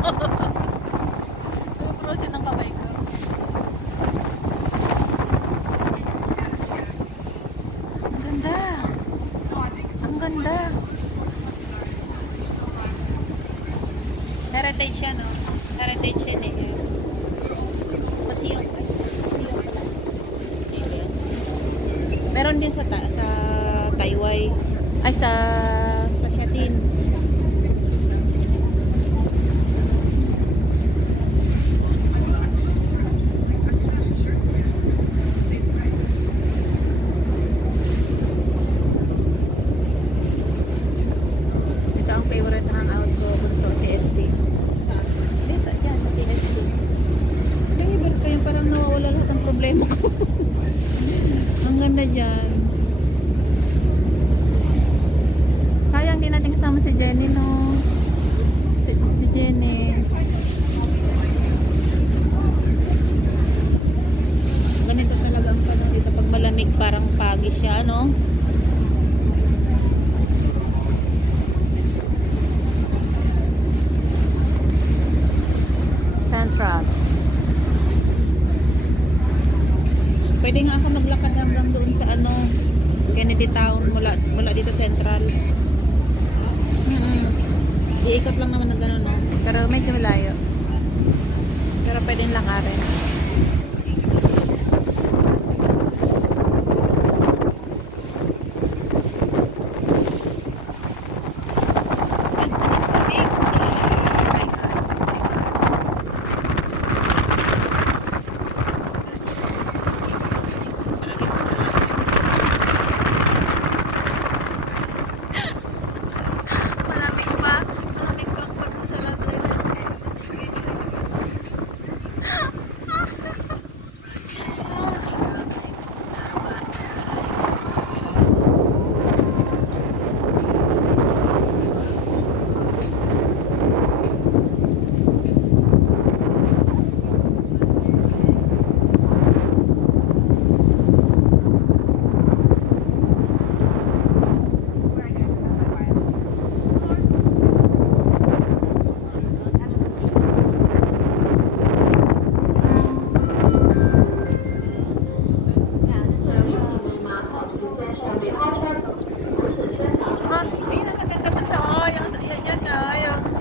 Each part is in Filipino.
ko. Puprusin ng kamay ko. Ang ganda. Ang ganda. Heritage yan, no? Heritage yan eh. Museum. Meron din sa Taiwan. Ay, sa Shatin. Ito ang favorite hangout ko sa TST. Dito, dyan sa TST. Favorite ko yung parang nawawala lahat ang problema ko. Ang ganda dyan. Sayang din natin kasama si Jenny, no? Si Jenny. Ganito talaga ang panahon dito. Pag malamig, parang pagi siya, no? Central. Pwede nga ako maglakad hanggang doon sa ano, Kennedy Town mula dito Central. Iikot lang naman ng gano'n, no? Pero medyo malayo. Pero pwedeng lakarin.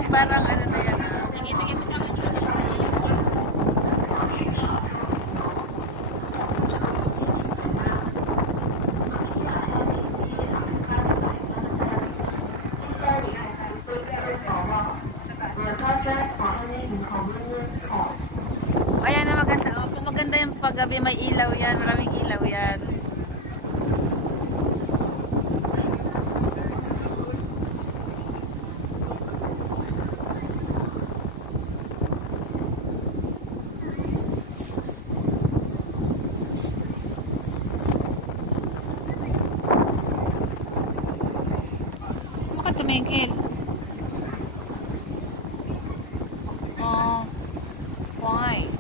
Parang ano na yan, ayan na maganda. Oh, kung maganda yung paggabi, may ilaw yan. Maraming ilaw yan. Tumingkil. Oh. Why?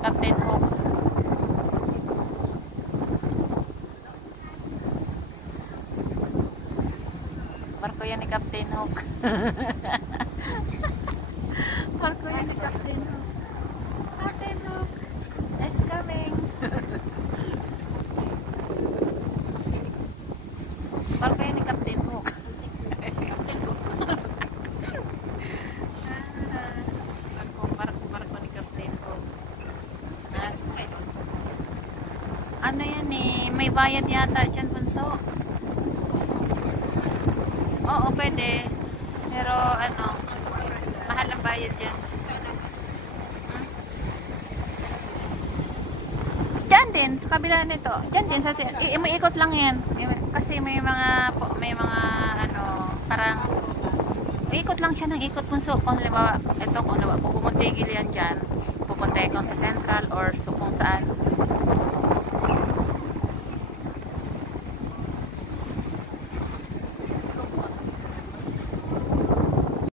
Captain Hook. Barko yan ni Captain Hook. Barko yan ni Captain Hook. Captain Hook is coming. Barko yan ni Captain Hook. Barko ni Captain Hook. Ano yan eh, may bayad yata dyan, Bunso. Oo, pwede. Pero ano, mahal ang bayad dyan. Dyan din, sa kabila nito. Dyan din, may ikot lang yan. Kasi may mga ano, parang ikot lang siya ng ikot, Bunso. Kung halimbawa, ito, kung halimbawa, pupuntigil yan dyan, pupunta ikaw sa Central. or so.